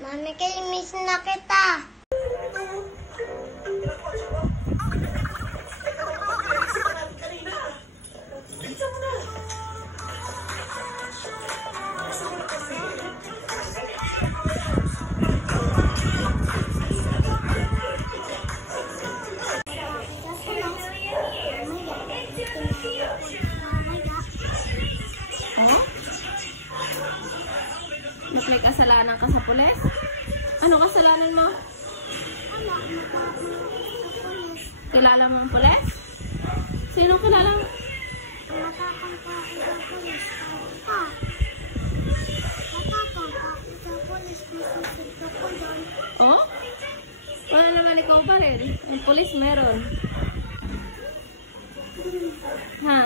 Mami, kayo miss na kita. Oh? May kasalanan ka sa pulis? Ano kasalanan mo? Kilala mo ang pulis? Sino kilala mo? Oh? Wala naman ikaw pa rin. Ang pulis meron. Ha?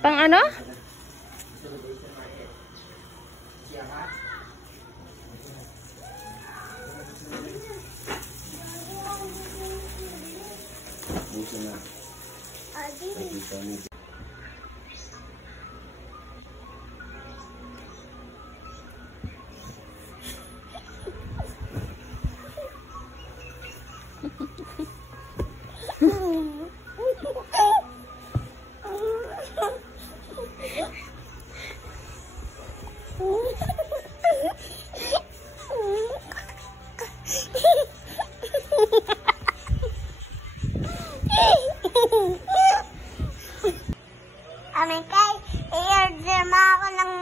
Pang ano? Amin kay, i-order mo ako ng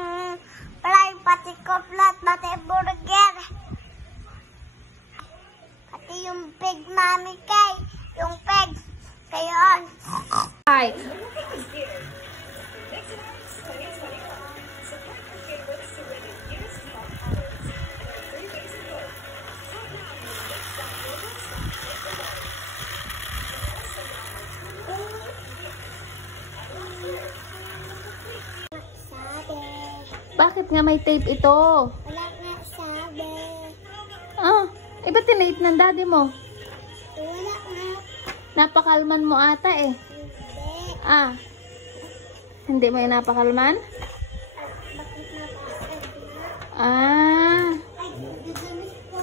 fry, pati koplat, pati burger. Pati yung pig, mami kay, yung pig. Kayon. Ay. Bakit nga may tape ito? Wala nga sabi. Ah, ba't tinape ng daddy mo? Wala nga. Napakalman mo ata eh. Hindi. Ah, hindi mo yung napakalman? Bakit napasag na? Ah, Ay, nagdadamis ko.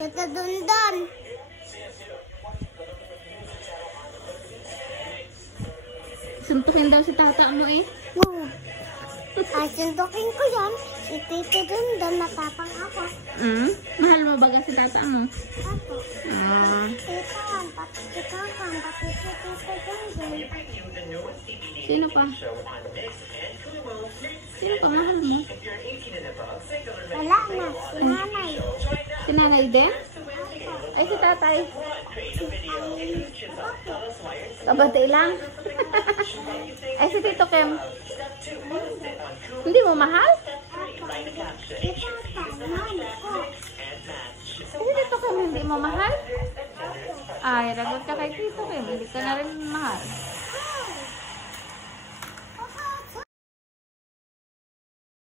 Natadundan. suntukin daw si tata mo eh. Oo. Ay, sundukin ko yan. Si Tito Dundan, matapang ako. Mahal mo baga si tata mo? Ako. Ah, Tito kan, pati Tito kan, pati si Tito Dundan. sino pa? Sino pa mahal mo? Wala na, si nanay. Si nanay din? Ay, si tatay. Kabati lang. Ay, si Tito Kem. Hindi mo mahal? Si Tata, nanay ko. Ay, si Tito Kem hindi mo mahal? Ay, ragot ka kay Tito Kem. Hindi ka na rin mahal.